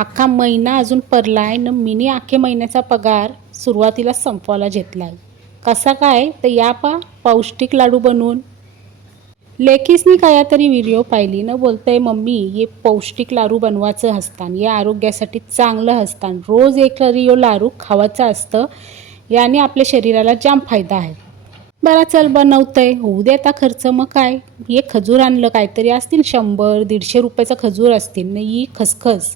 अख्खा महिना अजून परला आहे न मिनी आखे महिन्याचा पगार सुरुवातीला संपवायला घेतला आहे कसा काय? तर या पा पौष्टिक लाडू बनवून. लेखीसनी काय तरी व्हिडिओ पाहिली न बोलतंय मम्मी ये पौष्टिक लाडू बनवायचं असतान हे आरोग्यासाठी चांगलं असतान रोज एक तरी यो लाडू खावायचं असतं याने आपल्या शरीराला जाम फायदा आहे. बरा चल बनवतंय. होऊ दे आता खर्च. मग काय? हे खजूर आणलं. काहीतरी असतील. शंभर दीडशे रुपयाचं खजूर असतील. न ही खसखस.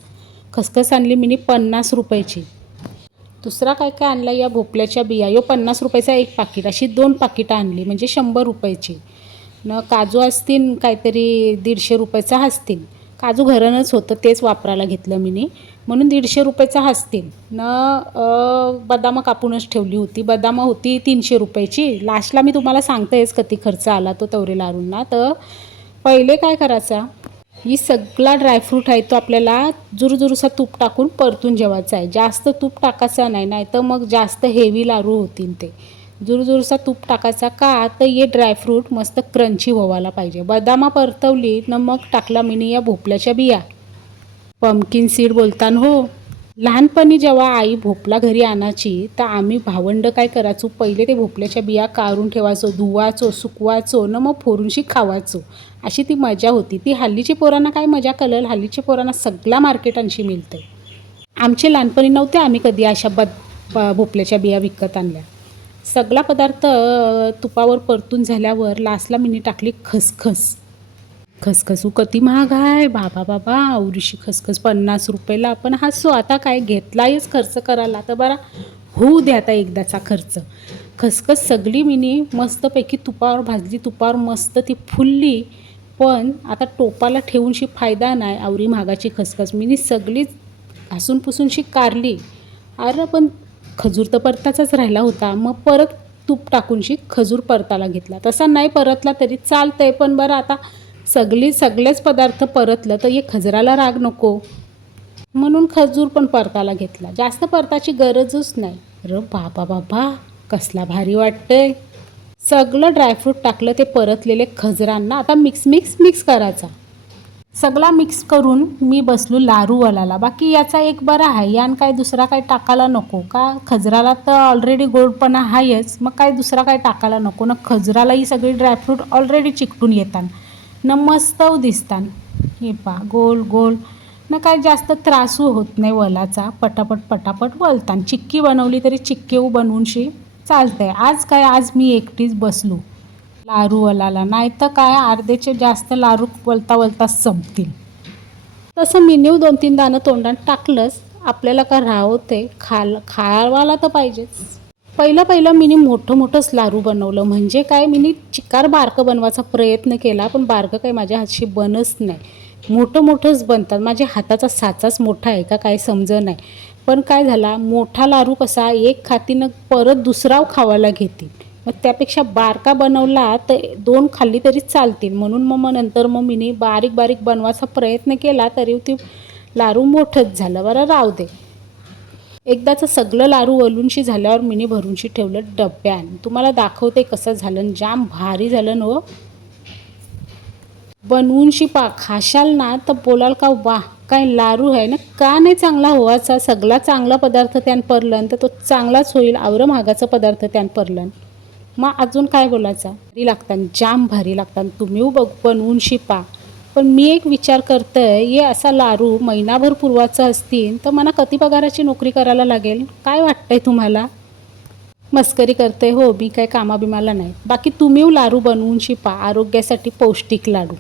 खसखस आणली मिनी पन्नास रुपयाची. दुसरा काय काय आणला या भोपळ्याच्या बिया? यो पन्नास रुपयाचा एक पाकिट अशी दोन पाकिटं आणली म्हणजे शंभर रुपयाची. न काजू असतील काहीतरी दीडशे रुपयाचा असतील काजू घरनच होतं तेच वापरायला घेतलं मिनी. म्हणून दीडशे रुपयाचा असतील न बदामं कापूनच ठेवली होती. बदामं होती तीनशे रुपयाची. लास्टला मी तुम्हाला सांगतेच कधी खर्च आला तो तवरेला अरुणना तर पहिले काय करायचा? ही सगळा ड्रायफ्रूट आहे तो आपल्याला जुरजुरुसा तूप टाकून परतून जेवायचा आहे. जास्त तूप टाकायचा नाही नाही तर मग जास्त हेवी लाडू होतील ते. जुरजुरुसा तूप टाकायचा का? तर हे ड्रायफ्रूट मस्त क्रंची व्हायला पाहिजे. बदामा परतवली न मग टाकला मिनी या भोपळ्याच्या बिया. पंपकिन सीड बोलतान हो. लहानपणी जेव्हा आई भोपळा घरी आणायची तर आम्ही भावंड काय करायचो? पहिले ते भोपळ्याच्या बिया काढून ठेवायचो धुवायचो सुकवायचो न मग फोरूनशी खावायचो. अशी ती मजा होती. ती हल्लीची पोरांना काय मजा कळल? हल्लीच्या पोरांना सगळा मार्केटांशी मिळते आमचे लहानपणी नव्हते आम्ही कधी अशा बद ब- भोपळ्याच्या बिया विकत आणल्या. सगळा पदार्थ तुपावर परतून झाल्यावर लास्टला मिनी टाकली खसखस. खसखसू कती महाग आहे? बाबा बाबा आवडीशी खसखस पन्नास रुपयाला आपण हसू. आता काय घेतलायच खर्च करायला. तर बरा होऊ द्या आता एकदाचा खर्च. खसखस सगळी मिनी मस्तपैकी तुपावर भाजली. तुपावर मस्त ती फुलली. पण आता टोपाला ठेवूनशी फायदा नाही. आवरी महागाची खसखस मिनी सगळीच घासून पुसूनशी कारली. अरे पण खजूर तर परताचाच राहिला होता. मग परत तूप टाकूनशी खजूर परताला घेतला. तसा नाही परतला तरी चालतंय. पण बरं आता सगळी सगळेच पदार्थ परतलं तर हे खजराला राग नको. म्हणून खजूर पण परताला घेतला. जास्त परताची गरजच नाही. र बाबा बाबा कसला भारी वाटतंय. सगळं ड्रायफ्रूट टाकलं ते परतलेले खजरांना आता मिक्स मिक्स मिक्स करायचा. सगळा मिक्स करून मी बसलो लारूवालाला बाकी याचा एक बरा आहे. यान काय दुसरा काय टाकायला नको. का खजराला तर ऑलरेडी गोडपणा आहेच मग काय दुसरा काय टाकायला नको. ना खजरालाही सगळी ड्रायफ्रूट ऑलरेडी चिकटून येतात. न मस्तव दिसतात हे पा गोल गोल. ना काय जास्त त्रासू होत नाही वलाचा. पटापट पटापट वलतान. चिक्की बनवली तरी चिक्केऊ बनवूनशी चालतंय. आज काय आज मी एकटीच बसलो. लारू वलाला. नाही तर काय अर्धेचे जास्त लारू वलता वलता संपतील. तसं मिनीव दोन तीन दाणं तोंडात टाकलंच. आपल्याला का राहते खाल खावायला तर पाहिजेच. पहिलं पहिलं मिनी मोठं मोठंच लारू बनवलं. म्हणजे काय? मिनी चिकार बारकं बनवायचा प्रयत्न केला पण बारकं काय माझ्या हातशी बनच नाही. मोठं मोठंच बनतात. माझ्या हाताचा साचाच मोठा आहे का काय समज नाही. पण काय झाला? मोठा लारू कसा? एक खातीनं परत दुसरा खावायला घेतील. मग त्यापेक्षा बारका बनवला तर दोन खाल्ली तरी चालतील. म्हणून मग मग नंतर मग मिनी बारीक बारीक बनवायचा प्रयत्न केला तरी ती लारू मोठंच झालं. बरं राहू दे. एकदाचं सगळं लारू वलूनशी झाल्यावर मिनी भरूनशी ठेवलं डब्यान. तुम्हाला दाखवते कसं झालं जाम भारी झालं न हो. बनवूनशी पा खाशाल ना तर बोलाल का वा काय लारू आहे ना? का नाही चांगला होवाचा सगळा चांगला पदार्थ त्यान परलन तर तो चांगलाच होईल आवर महागाचा पदार्थ त्यान परलन मग अजून काय बोलायचा? भारी लागतात जाम भारी लागतात तुम्ही बघ बनवून शिपा पण मी एक विचार करतंय ये असा लारू महिनाभर पूर्वाचा असतील तर मला कधी पगाराची नोकरी करायला लागेल? काय वाटतंय तुम्हाला? मस्करी करते हो मी काय कामाबिमाला नाही. बाकी तुम्ही लाडू बनवून शिपा आरोग्यासाठी पौष्टिक लाडू.